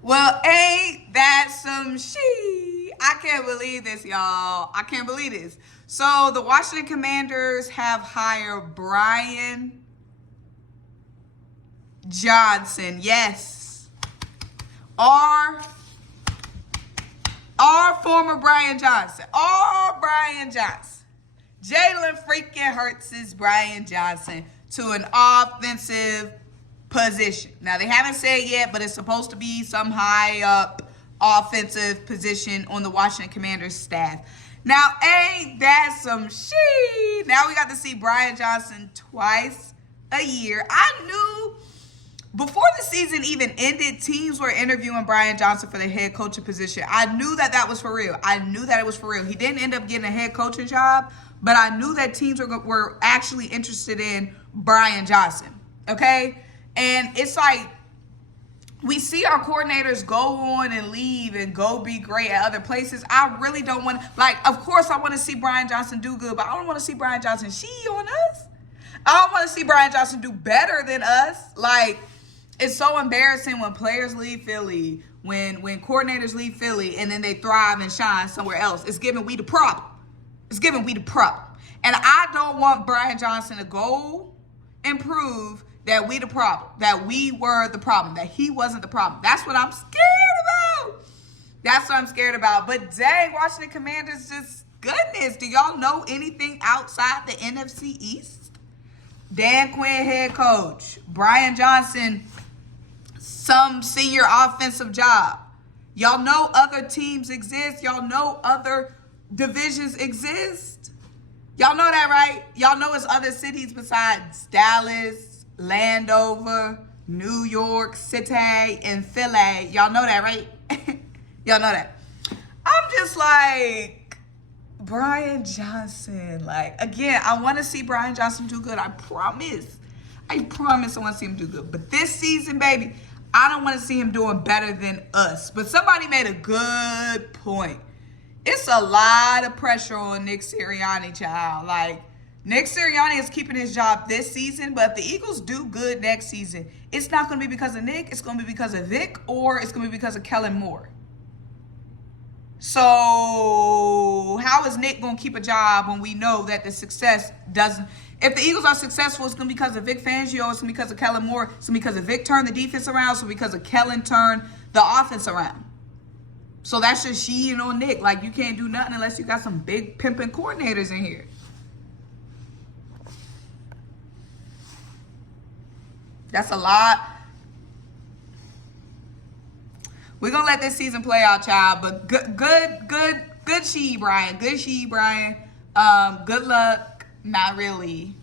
Well, ain't that some she? I can't believe this, y'all. I can't believe this. So the Washington Commanders have hired Brian Johnson. Yes. Our former Brian Johnson. Our Brian Johnson. Jalen freaking Hurts' Brian Johnson to an offensive position. Now, they haven't said yet, but it's supposed to be some high up offensive position on the Washington Commanders staff. Now, ain't that some shit? Now we got to see Brian Johnson twice a year. I knew before the season even ended, teams were interviewing Brian Johnson for the head coaching position. I knew that was for real. I knew that it was for real. He didn't end up getting a head coaching job, but I knew that teams were actually interested in Brian Johnson, okay? And it's like we see our coordinators go on and leave and go be great at other places. I really don't want to, like, of course I want to see Brian Johnson do good, but I don't want to see Brian Johnson cheat on us. I don't want to see Brian Johnson do better than us. Like, it's so embarrassing when players leave Philly, when coordinators leave Philly, and then they thrive and shine somewhere else. It's giving we the problem. It's giving we the problem. And I don't want Brian Johnson to go and prove that we the problem, that we were the problem, that he wasn't the problem. That's what I'm scared about. That's what I'm scared about. But dang, Washington Commanders, just goodness. Do y'all know anything outside the NFC East? Dan Quinn, head coach. Brian Johnson, some senior offensive job. Y'all know other teams exist. Y'all know other divisions exist. Y'all know that, right? Y'all know it's other cities besides Dallas, Landover, New York City, and Philly. Y'all know that, right? Y'all know that. I'm just like, Brian Johnson. Like, again, I want to see Brian Johnson do good. I promise I want to see him do good. But this season, baby, I don't want to see him doing better than us. But somebody made a good point. It's a lot of pressure on Nick Sirianni, child. Like, Nick Sirianni is keeping his job this season, but if the Eagles do good next season, it's not going to be because of Nick. It's going to be because of Vic, or it's going to be because of Kellen Moore. So how is Nick going to keep a job when we know that the success doesn't? If the Eagles are successful, it's going to be because of Vic Fangio. It's going to be because of Kellen Moore. It's going to be because of Vic turned the defense around. It's going to be because of Kellen turned the offense around. So that's just she on Nick. Like, you can't do nothing unless you got some big pimping coordinators in here. That's a lot. We're going to let this season play out, child. But good she, Brian. Good she, Brian. Good luck. Not really.